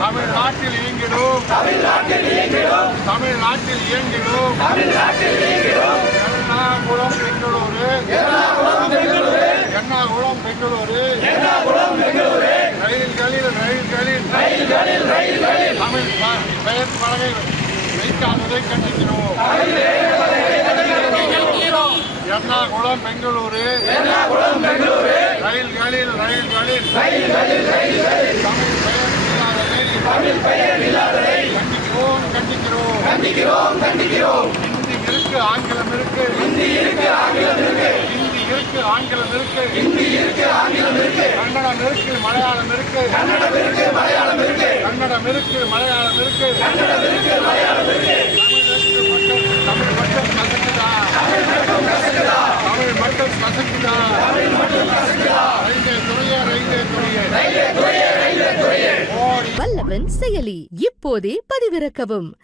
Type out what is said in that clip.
தமிழ்நாட்டில் இயங்கிடும் எர்ணாகுளம் பெங்களூரு ரயில்களில் தமிழ் பெயர் பலகை வைக்காததை கண்டிக்கிறோம். எர்ணாகுளம் பெங்களூரு ரயில்களில் தமிழ் பெயர் இல்லாததை கண்டிக்கிறோம். ஹிந்தி இருக்கு, ஆங்கிலம் இருக்கு, கன்னடம் இருக்கு, மலையாளம் இருக்கு, தமிழ் மட்டும் கசக்குதா? வல்லவன் செயலி இப்போதே பதிவிறக்கவும்.